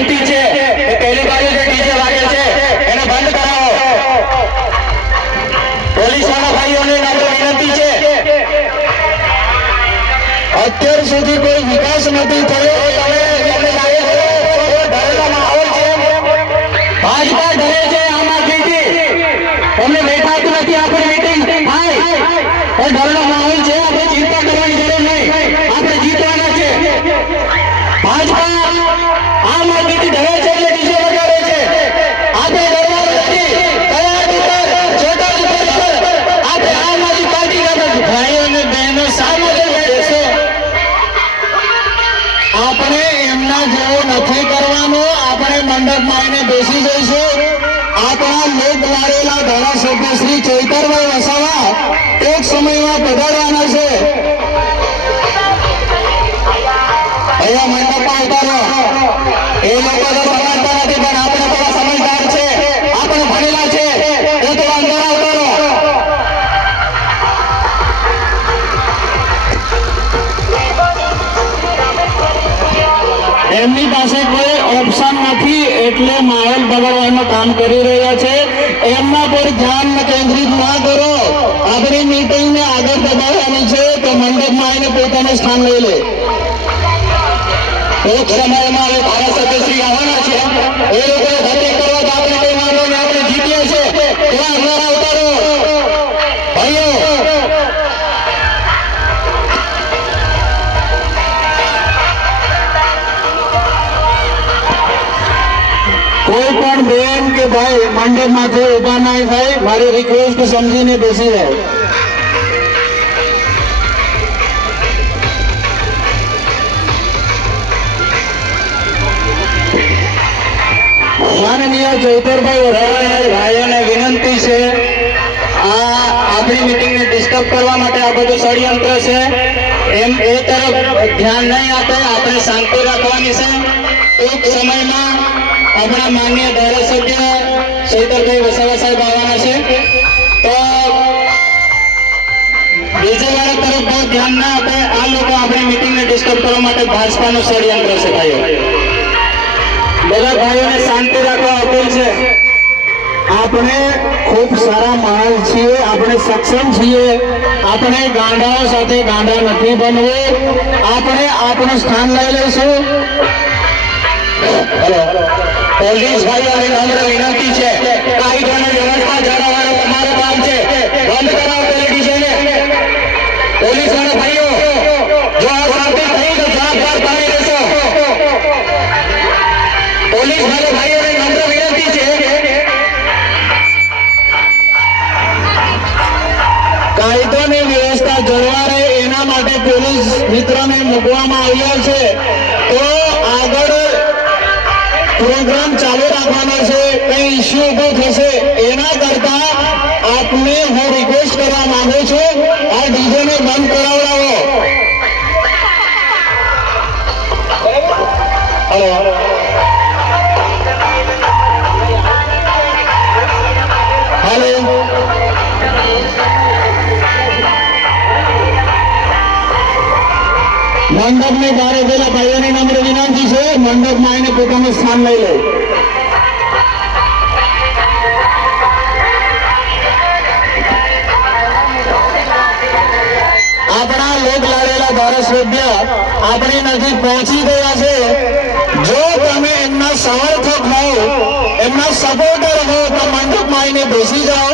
વિનંતી છે કે પહેલી બાજુ જે ડીજે વાગે છે એને બંધ કરાવો. પોલીસવાળા ભાઈઓને નમ્ર વિનંતી છે, અત્યાર સુધી કોઈ વિકાસ નથી થયો. ભાજપા ડરે છે આમ આદમીથી, તમને બેઠાતું નથી. આપણે મીટિંગ થાય પણ ડરનો માહોલ છે. આપણે ચિંતા કરવાની જરૂર નહીં, આપણે જીતવાના છે. ભાજપા આમ આદમીથી ડરે છે એટલે ડીજે વગાડે છે. આપણે ડરવાનું નથી. આપણે આમ આદમી પાર્ટી ભાઈઓ અને બહેનો સામે બેસો. આપણે એમના જેવો નથી કરવાનો. આપણે મંડપમાં આવીને બેસી જઈશું. આપણા લોક લાડેલા ધારાસભ્ય શ્રી ચૈતરભાઈ વસાવા એક સમયમાં પધારવાના છે. અહીંયા મંડપમાં ઉતારો. એ લોકો તો સમજતા નથી, પણ આપણે થોડા સમજદાર છે, આપણે ભણેલા છે. એ તો અંદર ઉતારો. એમની પાસે કોઈ ઓપ્શન નથી એટલે માહોલ બગાડવાનું કામ કરી રહ્યા છે. એમના પર ધ્યાન કેન્દ્રિત ના કરો. આપણી મીટિંગને આગળ દબાવવાની છે તો મંડપમાં આવીને પોતાનું સ્થાન લઈ લે. ટૂંક સમયમાં હવે ધારાસભ્યશ્રી આવવાના છે. એ લોકોને ખાતરી કરવા તો આપણે કઈ વાંધો નહીં, આપણે જીતીએ છીએ. ત્યાં અમારા ઉતારો ભાઈઓ. કોઈ પણ બેન કે ભાઈ મંડપમાંથી ઉભા ના થાય. મારી રિક્વેસ્ટ સમજીને બેસી જાઓ. માનનીય ચૈતરભાઈ ભાઈઓને વિનંતી છે, આ આપણી મીટિંગને ડિસ્ટર્બ કરવા માટે આ બધું ષડયંત્ર છે. એમ એ તરફ ધ્યાન નહીં આપે. આપણે શાંતિ રાખવાની છે. ટૂંક સમયમાં આપણા માન્ય ધારાસભ્ય ચૈતરભાઈ વસાવા સાહેબ આવવાના છે. તો બીજા વાળા તરફ બહુ ધ્યાન ના આપે. આ લોકો આપણી મીટિંગને ડિસ્ટર્બ કરવા માટે ભાજપાનું ષડયંત્ર છે. ભાઈઓ, બધા ભાઈઓને શાંતિ રાખવા અપીલ છે. આપણે ખૂબ સારા માણસ છીએ, આપણે સક્ષમ છીએ. આપણે ગાંડાઓ સાથે ગાંડા નથી બનવું. આપણે આપણું સ્થાન લઈ લઈશું. પોલીસ ભાઈઓને નમ્ર વિનંતી છે, કાયદો અને વ્યવસ્થા જાળવવાનું તમારું કામ છે. બંધ કરાવો પોલિટિશિયનને. પોલીસ વાળા ભાઈઓ, જો આ શાંતિ થઈ તો જવાબદાર તમે રહેશો. પોલીસ વાળા ભાઈઓને નમ્ર વિનંતી છે, કાયદોની વ્યવસ્થા જળવાય એના માટે પોલીસ મિત્રોને મૂકવામાં આવ્યા છે. તો આગળ પ્રોગ્રામ ચાલુ રાખવાનો છે. કઈ ઇસ્યુ ઉભો થશે એના કરતા આપને હું રિક્વેસ્ટ કરવા માંગુ છું, આ ડીજે ને બંધ કરાવડાવો. મંડપની બહાર ઉભેલા ભાઈઓની નમ્ર વિનંતી છે, મંડપમાં આવીને પોતાનું સ્થાન લઈ લે. આપણા લોક લાડેલા ધારાસભ્ય આપણી નજીક પહોંચી ગયા છે. જો તમે એમના સમર્થક હો, એમના સપોર્ટર હો તો મંડપમાં આવીને બેસી જાઓ.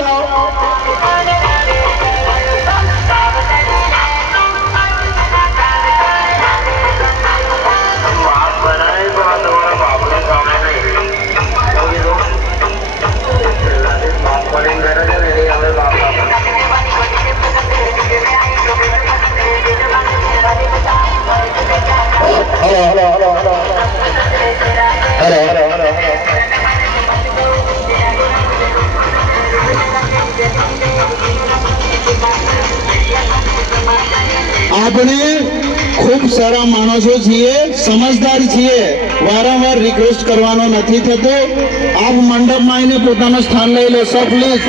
આપણે ખૂબ સારા માણસો છીએ, સમજદાર છીએ. વારંવાર રિક્વેસ્ટ કરવાનો નથી થતો. આપ મંડપમાં આવીને પોતાનું સ્થાન લઈ લો. So please.